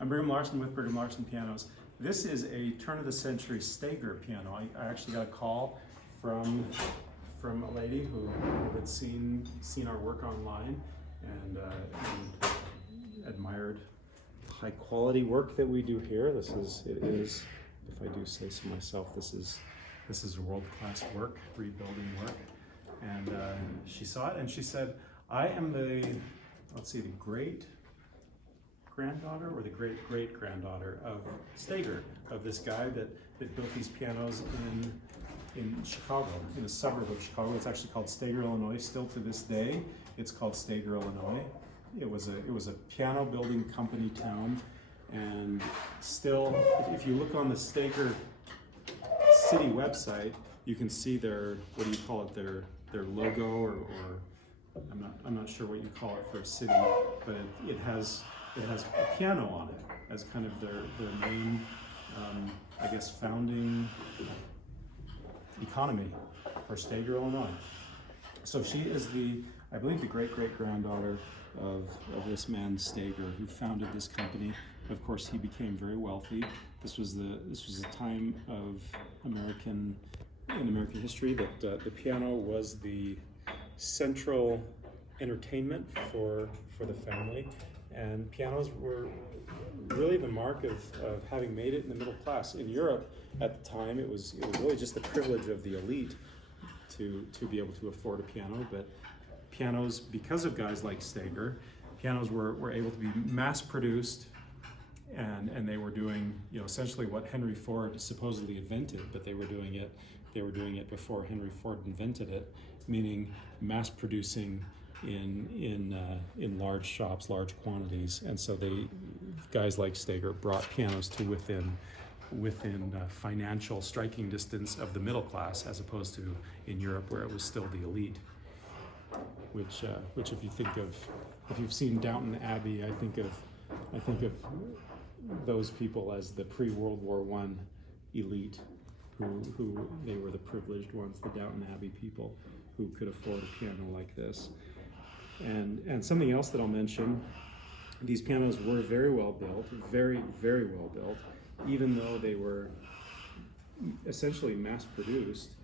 I'm Brigham Larson with Brigham Larson Pianos. This is a turn-of-the-century Steger piano. I actually got a call from a lady who had seen our work online and admired the high-quality work that we do here. It is, if I do say so myself, this is world-class work, rebuilding work. And she saw it and she said, I am the great-granddaughter or the great-great-granddaughter of Steger, of this guy that built these pianos in Chicago, in a suburb of Chicago. It's actually called Steger, Illinois. Still to this day, it's called Steger, Illinois. It was a piano building company town, and still, if you look on the Steger city website, you can see their, what do you call it, their logo, or I'm not sure what you call it for a city, but it has a piano on it as kind of their main, I guess, founding economy for Steger, Illinois. So she is I believe the great-great-granddaughter of this man Steger, who founded this company. Of course, he became very wealthy. This was a time of American history that the piano was the central entertainment for the family, and pianos were really the mark of having made it in the middle class. In Europe at the time, it was really just the privilege of the elite to be able to afford a piano. But pianos, because of guys like Steger, pianos were able to be mass produced, and they were doing, essentially what Henry Ford supposedly invented, but they were doing it before Henry Ford invented it, meaning mass producing in large shops, large quantities. And so guys like Steger brought pianos to within financial striking distance of the middle class, as opposed to in Europe where it was still the elite. Which if you've seen Downton Abbey, I think of those people as the pre-World War I elite, who they were the privileged ones, the Downton Abbey people who could afford a piano like this. And something else that I'll mention, these pianos were very well built, very, very well built, even though they were essentially mass produced.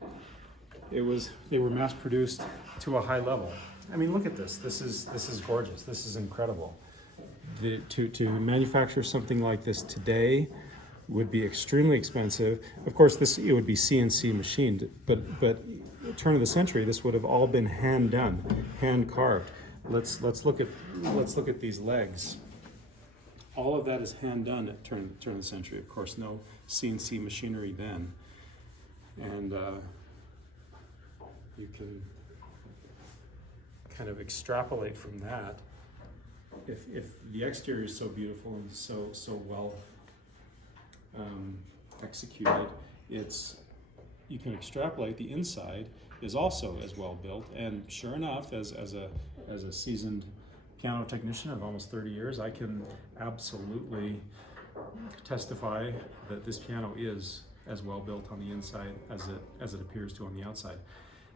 They were mass produced to a high level. I mean, look at this. This is gorgeous. This is incredible. To manufacture something like this today would be extremely expensive. Of course, it would be CNC machined, but turn of the century, this would have all been hand done, hand carved. Let's look at these legs. All of that is hand done at turn of the century. Of course, no CNC machinery then, and you can kind of extrapolate from that. If the exterior is so beautiful and so well executed, you can extrapolate the inside is also as well built. And sure enough, as a seasoned piano technician of almost 30 years, I can absolutely testify that this piano is as well built on the inside as it appears to on the outside.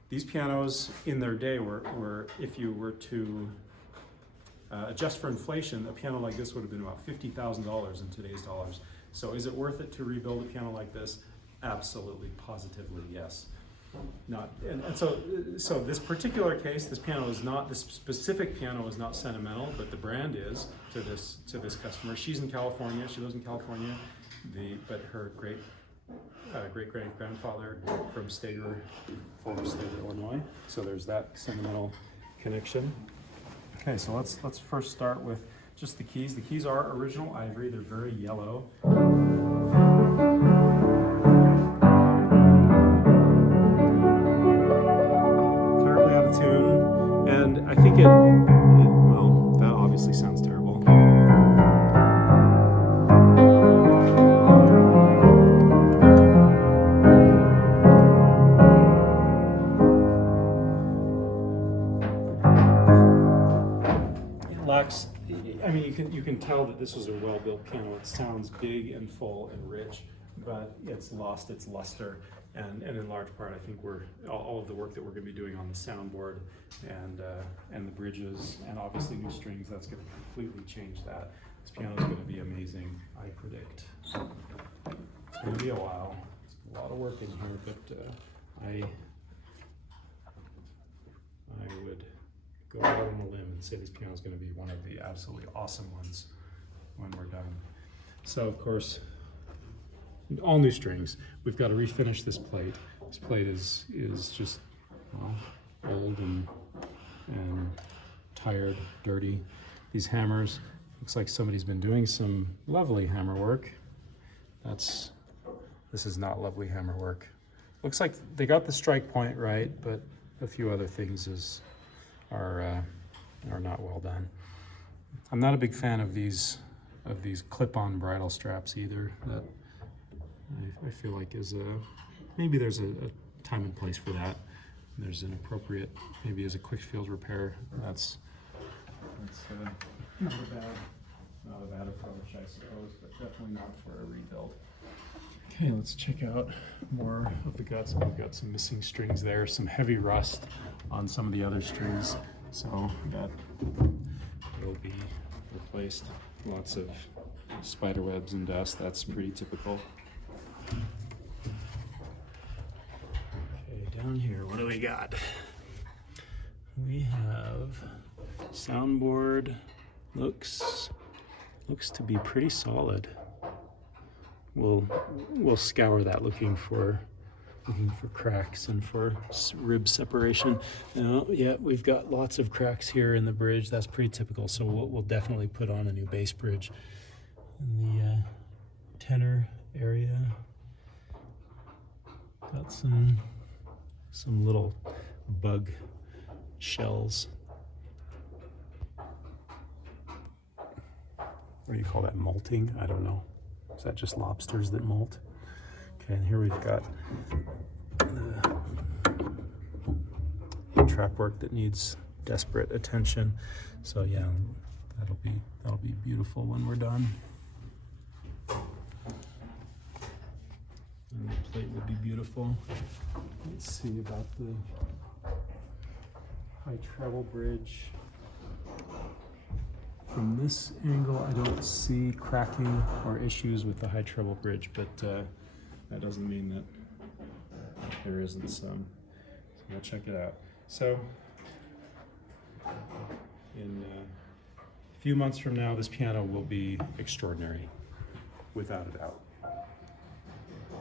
These pianos in their day were if you were to adjust for inflation, a piano like this would have been about $50,000 in today's dollars. So is it worth it to rebuild a piano like this? Absolutely, positively, yes. So this particular case, this specific piano is not sentimental, but the brand is to this customer. She's in California. She lives in California. But her great-great-grandfather from former Steger, Illinois. So there's that sentimental connection. Okay, so let's first start with just the keys. The keys are original ivory. They're very yellow. Terribly out of tune, and I think well, that obviously sounds terrible. I mean, you can tell that this was a well-built piano. It sounds big and full and rich, but it's lost its luster. And in large part, I think all of the work that we're going to be doing on the soundboard and the bridges and obviously new strings, that's going to completely change that. This piano is going to be amazing. predict. It's going to be a while. It's a lot of work in here, but I would go out on a limb and say this piano is going to be one of the absolutely awesome ones when we're done. So of course, all new strings. We've got to refinish this plate. This plate is just old and tired, dirty. These hammers, looks like somebody's been doing some lovely hammer work. This is not lovely hammer work. Looks like they got the strike point right, but a few other things are not well done. I'm not a big fan of these clip-on bridle straps either. That I feel like maybe there's a time and place for that. There's an appropriate, maybe as a quick field repair. That's not a bad approach, I suppose, but definitely not for a rebuild. Okay, let's check out more of the guts. We've got some missing strings there, some heavy rust on some of the other strings, so that will be replaced. Lots of spider webs and dust, that's pretty typical. Okay, down here, what do we got? We have Soundboard. Looks to be pretty solid. We'll scour that looking for cracks and for rib separation. Now, yeah, we've got lots of cracks here in the bridge. That's pretty typical. So we'll definitely put on a new bass bridge. In the tenor area, got some little bug shells. What do you call that, molting? I don't know. Is that just lobsters that molt? Okay, and here we've got the trap work that needs desperate attention. So yeah, that'll be beautiful when we're done. And the plate will be beautiful. Let's see about the high treble bridge. From this angle, I don't see cracking or issues with the high treble bridge, but that doesn't mean that there isn't some. So we'll check it out. So, in a few months from now, this piano will be extraordinary, without a doubt.